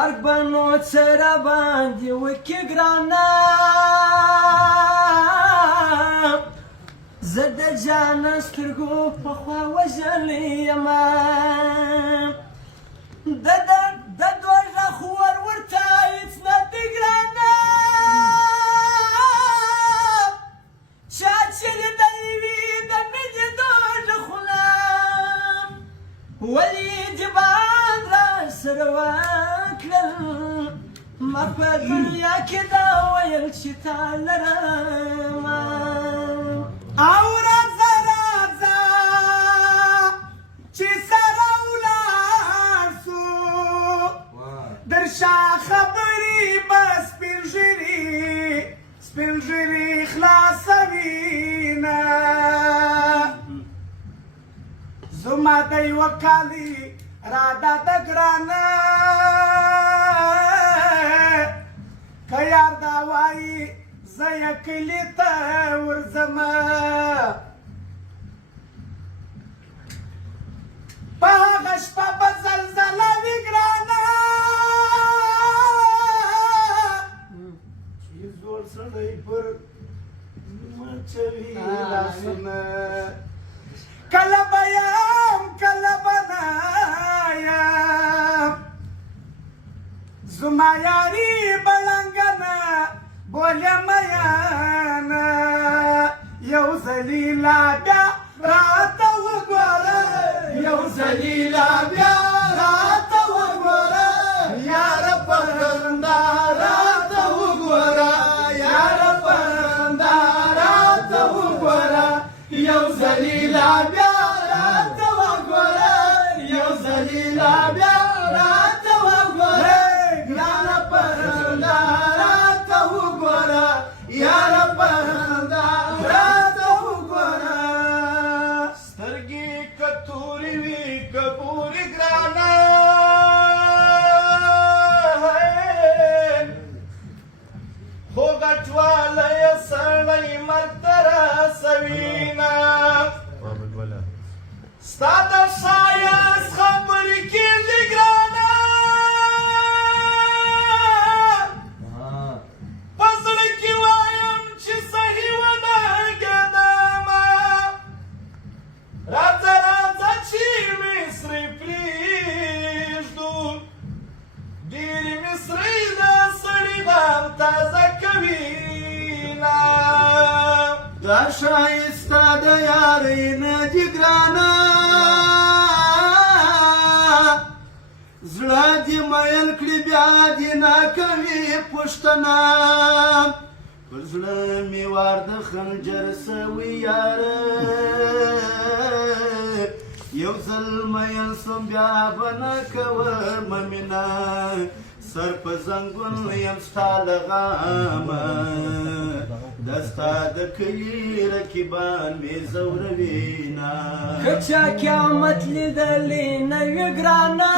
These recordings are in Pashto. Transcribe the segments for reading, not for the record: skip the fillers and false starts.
فرق بنو سره باندې وکي ګرانه زه د جانه سترګو په خوا وژلې یمه د دوږخ ور ورته هېڅ نه دي ګرانه چا چې لیدلی وي د مینې دوږخونه ولې دې باد راسره وکړل ما په دنیا کې دا ویل چې تا لرمه او راځه راځه چې سره ولاړ سو درشا خبرې به سپین ږیري خلاصوینه زما د یوه کالي راده د ګرانه که یار دا وایي زه یې کلي ته ورځمه په هغه شپه به زلزله وي ګرانه چې زوړ سړی پر مچوي لاسونه کله به یم کله به نه یم زما یاري بړنګه نه بولم یانه یو ځلي لا بیا راته وګوره یو ځلي لا بیا راته وګوره یاره پرنده راته وګوره یاره پرنده راته وګوره یو ځلي لا بیا راته وګوره یو ځلي لا بیا راته وګوره ګرانه پرنده راته وګوره یاره پرنده راته وګوره سترګې که تورې وي که بورې ګرانه خو غټوالی سړی مرګ ته رسوینه ستا د ښایست خبرې کېږي ګرانه په زړه کې وایم چې صحیح ونه ګدمه راځه راځه چې مصري پرېږدو ډېرې مصري د سړي غم تازه کوینه دا ښایسته د یارۍ نه دي ګرانه زړه دې میل کړي بیا دې نه کوي پوښتنه پر زړه مې وار د خنجر سوي یاره یو ځل میل سم بیا به نه کوم مینه سر په زنګون یم ستا له غمه دا ستا د کلي رقیبان مې ځوروینه که چا قیامت لیدلی نه وي ګرانه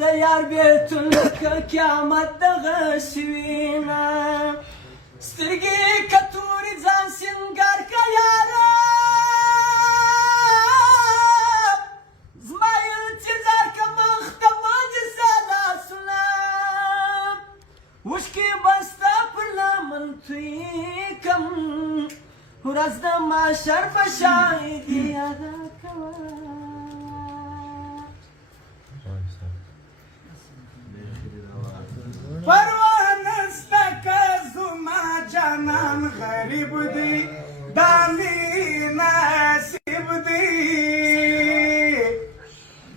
د یار بېلتون لکه قیامت دغسې وینه سترګې که تورې ځان سینګار که یاره زما انتظار که مخ ته باندې ستا لاسونه اوښکې به ستا پر لمن تویې کړم ورځ د محشر به شاید یې یاده کوه پروا نسته که زما جانان غریب دی دا مې